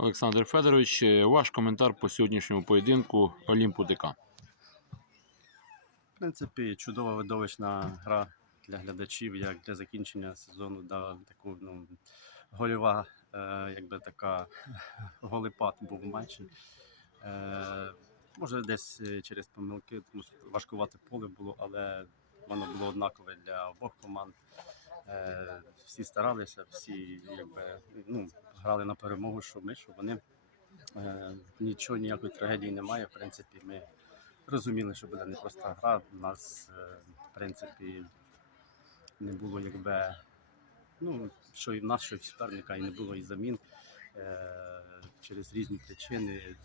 Олександр Федорович, е, ваш коментар по сьогоднішньому поєдинку Олімпу ДК. В принципі, чудова видовищна гра для глядачів, як для закінчення сезону, да, таку ну, гольова, е, якби така голипад був в матчі. Е, може, десь е, через помилки, тому що важкувате поле було, але воно було однакове для обох команд. Е, всі старалися, всі якби, ну, грали на перемогу, що ми, що вони. Е, нічого, ніякої трагедії немає. В принципі, ми розуміли, що буде непроста гра. У нас, е, в принципі, не було якби, ну, що і в нас, що і в суперника, і не було і замін е, через різні причини.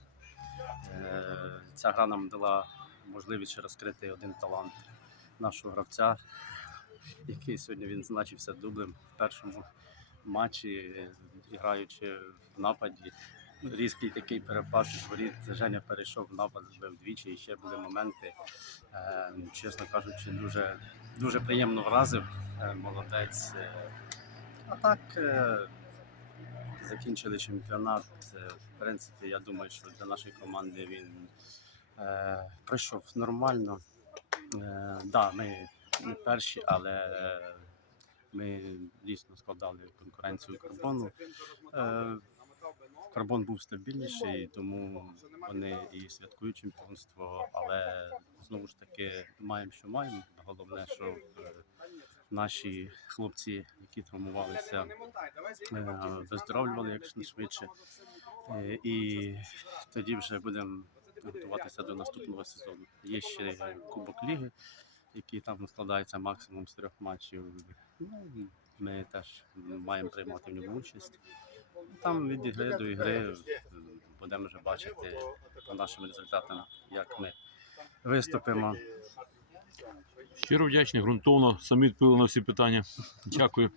Е, ця гра нам дала можливість розкрити один талант нашого гравця, який сьогодні він значився дублем в першому матчі, граючи в нападі. Різкий такий перепад з воріт. Женя перейшов в напад, збив двічі, і ще були моменти. Е, чесно кажучи, дуже, дуже приємно вразив. Е, молодець. Е, а так закінчили чемпіонат. В принципі, я думаю, що для нашої команди він пройшов нормально. Да, ми не перші, але ми дійсно складали конкуренцію карбону. Е, Карбон був стабільніший, тому вони і святкують чемпіонство, але знову ж таки маємо, що маємо. Головне, що е, наші хлопці, які травмувалися, е, виздоровлювали якнайшвидше. І тоді вже будемо готуватися до наступного сезону. Є ще Кубок Ліги, який там складається максимум з трьох матчів. Ну, ми теж маємо приймати в ньому участь. Там від ігри до ігри будемо вже бачити по нашим результатам, як ми виступимо. Щиро вдячний, ґрунтовно, самі відповіли на всі питання. Дякую.